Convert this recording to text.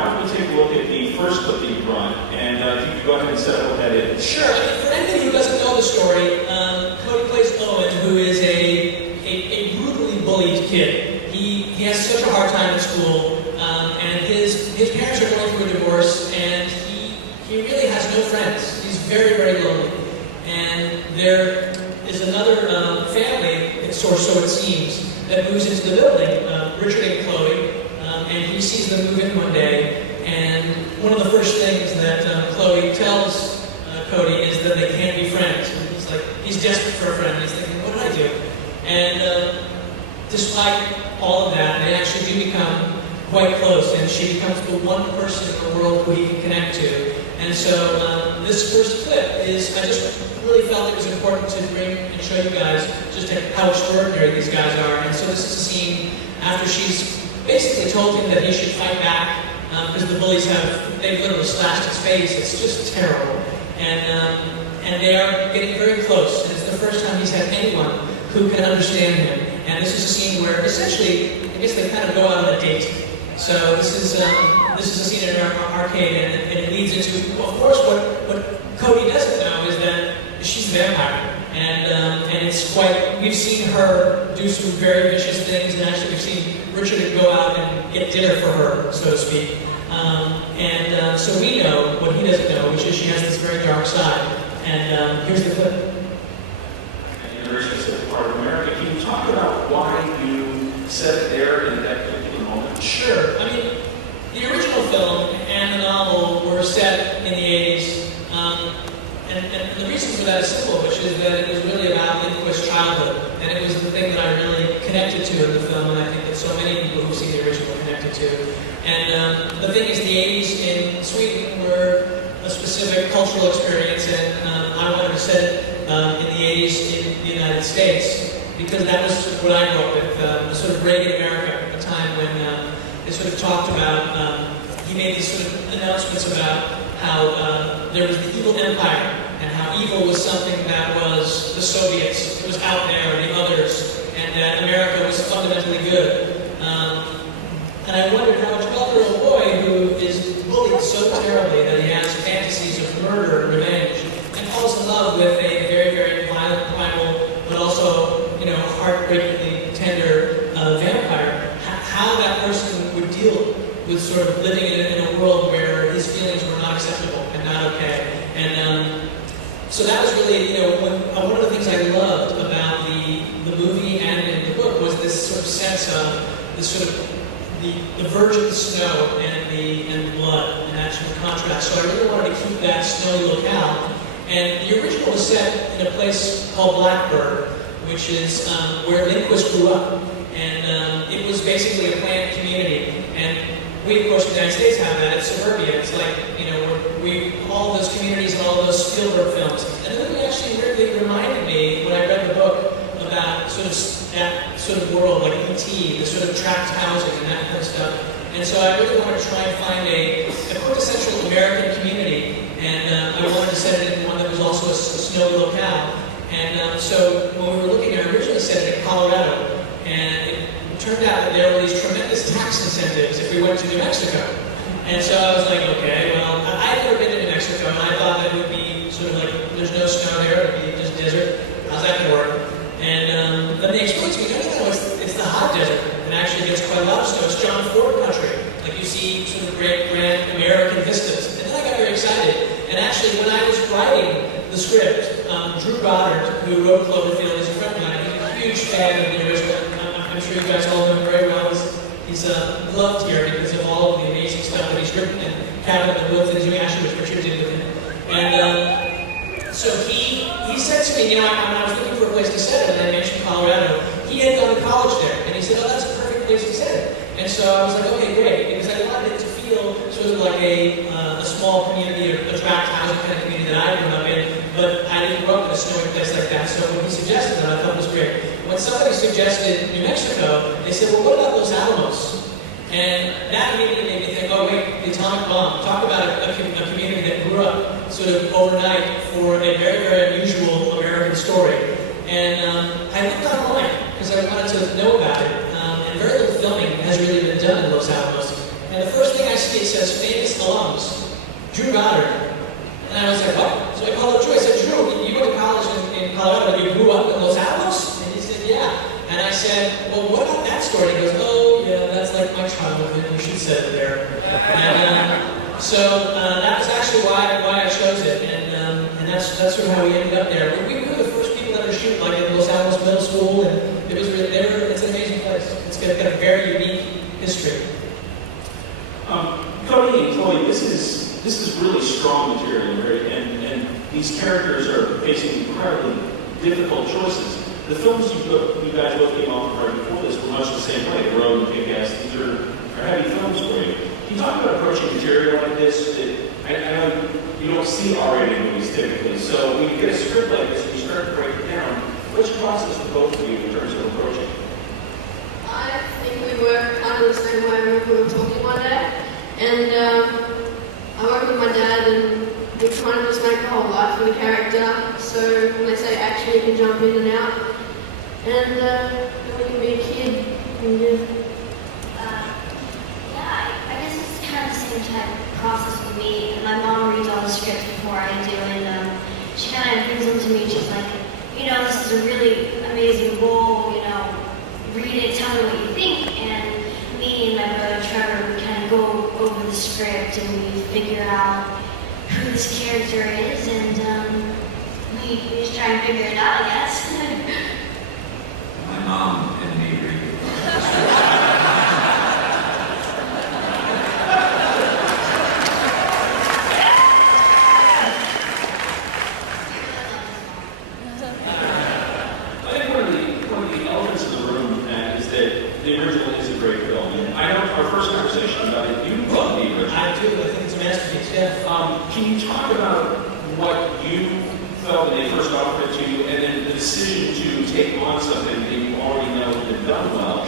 why don't we take a look at the first clip that you brought, and if you could go ahead and set up what that is. Sure. I mean, for anybody who doesn't know the story, Chloe plays Owen, who is a brutally bullied kid. He has such a hard time at school, and his parents are going through a divorce, and he really has no friends. He's very, very lonely. And there is another family, so it seems, that moves into the building, Richard and Chloe, and he sees them move in one day, and one of the first things that Chloe tells Cody is that they can't be friends. And he's desperate for a friend, and he's thinking, what did I do? And despite all of that, they actually do become quite close, and she becomes the one person in the world who he can connect to. And so this first clip is, I just really felt it was important to bring and show you guys just how extraordinary these guys are. And so this is a scene after she's basically told him that he should fight back, because the bullies they've literally slashed his face. It's just terrible. And they are getting very close, and it's the first time he's had anyone who can understand him. And this is a scene where essentially, I guess they kind of go out on a date. So this is a scene in an arcade, and it leads into, well, of course, what Cody doesn't know is that she's a vampire, and it's quite. We've seen her do some very vicious things, and actually we've seen Richard go out and get dinner for her, so to speak. So we know what he doesn't know, which is she has this very dark side. And here's the clip. And you're a specific part of America. Can you talk about why you set it there in that particular moment? Sure. I mean, the original film and the novel were set in the 80s. And the reason for that is simple, which is that it was really about Lindquist's childhood. And it was the thing that I really connected to in the film, and I think that so many people who've seen the original connected to. And the thing is, the 80s in Sweden were a specific cultural experience, and I wanted to set it in the 80s in the United States, because that was what I grew up with, the sort of Reagan America, a time when they sort of talked about, he made these sort of announcements about how there was the evil empire, and how evil was something that was the Soviets, it was out there, and the others, and that America was fundamentally good. And I wondered how a 12-year-old boy who is bullied so terribly that he has fantasies of murder and revenge, and falls in love with a very, very violent, primal, but also, heartbreakingly tender vampire, how that person would deal with sort of living in a world where his feelings were not acceptable and not okay. And so that was really, one of the things I loved about the movie and in the book was this sort of sense of this sort of the virgin snow and the blood, and that sort of contrast. So I really wanted to keep that snowy locale. And the original was set in a place called Blackbird, which is where Lindquist grew up. And it was basically a planned community. And we, of course, in the United States have that. It's suburbia. It's like, all those communities and all those Spielberg films. And it really actually weirdly reminded me, when I read the book, about that sort of world, like E.T., the sort of tract housing and that kind of stuff. And so I really wanted to try and find a quintessential American community, and I wanted to set it in one that was also a snowy locale. And so when we were looking, I originally set it in Colorado, and it turned out that there were these tremendous tax incentives if we went to New Mexico. And so I was like, okay, well, I'd never been to New Mexico, and I thought that it would be sort of like, there's no snow there, it would be just desert. How's that going to work? And then they explained to me, no, it's the hot desert. It actually gets quite a lot of snow. It's John Ford country. Like you see sort of great, grand American vistas. And then I got very excited. And actually, when I was writing the script, Drew Goddard, who wrote Cloverfield, is a friend of mine. He's a huge fan of the original. I'm sure you guys all know him very well. He's loved here because of all of the amazing stuff that he's written, and Cabin in the Woods and Jimmy Asher, which Richard did with him. And so he said to me, when I was looking for a place to set it, and I mentioned Colorado, he had gone to college there, and he said, oh, that's a perfect place to set it. And so I was like, okay, great, because I wanted it to feel sort of like a small community, a tract housing kind of community that I grew up in, but I didn't grow up in a snowy place like that. So when he suggested that, I thought it was great. When somebody suggested New Mexico, they said, well, what about Los Alamos? And that immediately made me think, oh wait, the atomic bomb. Talk about a community that grew up sort of overnight for a very, very unusual American story. And I looked online because I wanted to know about it. And very little filming has really been done in Los Alamos. and the first thing I see, it says famous alums, Drew Goddard. And I was like, what? So I called up Drew. I said, Drew, you went to college in Colorado, but you grew up in Los Alamos? And he said, yeah. And I said, well, what about that story? He goes, oh, yeah, that's like my childhood. You should set it there. And so that was actually why I chose it. And that's sort of how we ended up there. We were the first people that were shooting like in Los Alamos Middle School, and it was really, it's an amazing place. It's got a very unique history. Cody and Chloe, this is really strong material, right? And these characters are facing incredibly difficult choices. The films you guys both came off right before this were much the same way. The Road and Kick-Ass, these are heavy films for you. Can you talk about approaching material like this? I know you don't see R-rated movies typically, so when you get a script like this and you start to break it down, what's your process for both of you in terms of approaching it? I think we work kind of the same way when we were talking one day. And I work with my dad, and we kind of just make the whole life of the character. So when they say action, you can jump in and out. And we can be a kid. And I guess it's kind of the same type of process with me. My mom reads all the scripts before I do, and she kind of brings them to me. She's like, this is a really amazing role, read it, tell me what you think. And me and my brother Trevor, we kind of go over the script and we figure out who this character is, and we just try and figure it out, I guess. My mom and me read it. I think one of the elements of the room is that the original is a great film. And I know our first conversation about it, you love the original. I do. I think it's a masterpiece. Yeah. Can you talk about what you felt when they first offered it to you, and then the decision to take on something that you already know had been done well,